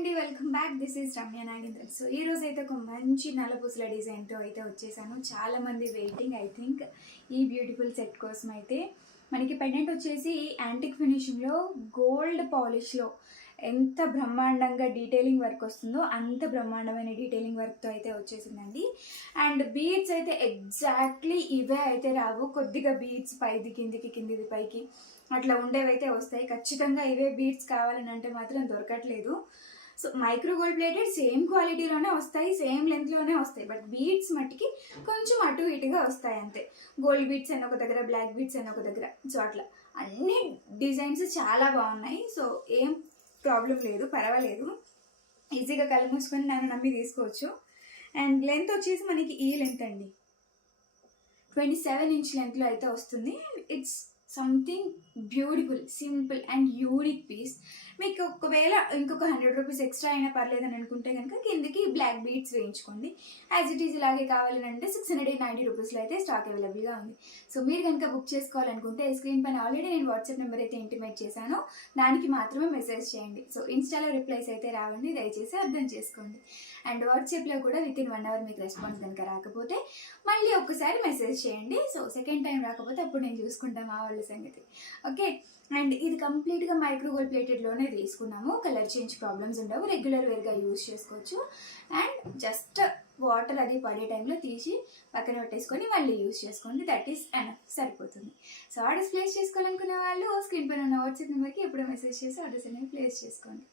అండి, welcome back. This is Ramya Nagendran. So ఈ రోజు అయితే ఒక మంచి నల్లపూసల డిజైన్తో అయితే వచ్చేసాను. చాలా మంది వెయిటింగ్ ఐ థింక్ ఈ బ్యూటిఫుల్ సెట్ కోసం. అయితే మనకి పెండెంట్ వచ్చేసి యాంటిక్ ఫినిషింగ్లో గోల్డ్ పాలిష్లో ఎంత బ్రహ్మాండంగా డీటెయిలింగ్ వర్క్ వస్తుందో అంత బ్రహ్మాండమైన డీటెయిలింగ్ వర్క్తో అయితే వచ్చేసిందండి. అండ్ బీడ్స్ అయితే ఎగ్జాక్ట్లీ ఇవే అయితే రావు, కొద్దిగా బీడ్స్ పైది కిందికి కిందిది పైకి అట్లా ఉండేవైతే వస్తాయి. ఖచ్చితంగా ఇవే బీడ్స్ కావాలని అంటే మాత్రం దొరకట్లేదు. So micro gold plated same క్వాలిటీలోనే వస్తాయి, సేమ్ లెంత్లోనే వస్తాయి. బట్ బీడ్స్ మట్టికి కొంచెం అటు ఇటుగా వస్తాయి అంతే. గోల్డ్ బీడ్స్ అని ఒక దగ్గర, బ్లాక్ బీడ్స్ అని ఒక దగ్గర. సో అట్లా అన్ని డిజైన్స్ చాలా బాగున్నాయి. సో ఏం ప్రాబ్లం లేదు, పర్వాలేదు. ఈజీగా కళ్ళు మూసుకొని నన్ను నమ్మి తీసుకోవచ్చు. అండ్ లెంత్ వచ్చేసి మనకి ఈ లెంత్ అండి, 27 ఇంచ్ లెంత్లో అయితే వస్తుంది. It's something beautiful, simple and unique piece. మీకు ఒకవేళ ఇంకొక 100 రూపీస్ ఎక్స్ట్రా అయినా పర్లేదని అనుకుంటే కనుక కిందకి బ్లాక్ బీడ్స్ వేయించుకోండి. యాజ్ ఇట్ ఈజ్ ఇలాగే కావాలని అంటే 690 రూపీస్లో అయితే స్టాక్ అవైలబుల్గా ఉంది. సో మీరు కనుక బుక్ చేసుకోవాలనుకుంటే స్క్రీన్ పైన ఆల్రెడీ నేను వాట్సాప్ నెంబర్ అయితే ఇంటిమేట్ చేశాను, దానికి మాత్రమే మెసేజ్ చేయండి. సో ఇన్స్టాలో రిప్లైస్ అయితే రావండి, దయచేసి అర్థం చేసుకోండి. అండ్ వాట్సాప్లో కూడా వితిన్ 1 అవర్ మీకు రెస్పాన్స్ కనుక రాకపోతే మళ్ళీ ఒక్కసారి మెసేజ్ చేయండి. సో సెకండ్ టైం రాకపోతే అప్పుడు నేను చూసుకుంటాను మా వాళ్ళ సంగతి. ఓకే. అండ్ ఇది కంప్లీట్గా మైక్రో గోల్డ్ ప్లేటెడ్లోనే తీసుకున్నాము. కలర్ చేంజ్ ప్రాబ్లమ్స్ ఉండవు, రెగ్యులర్ వేర్గా యూజ్ చేసుకోవచ్చు. అండ్ జస్ట్ వాటర్ అది పడే టైంలో తీసి పక్కన పెట్టేసుకొని మళ్ళీ యూజ్ చేసుకోండి. దట్ ఈస్ ఎనఫ్, సరిపోతుంది. సో ఆర్డర్స్ ప్లేస్ చేసుకోవాలనుకునే వాళ్ళు స్క్రీన్ పైన ఉన్న వాట్సాప్ నెంబర్కి ఎప్పుడో మెసేజ్ చేసి ఆర్డర్స్ అనేవి ప్లేస్ చేసుకోండి.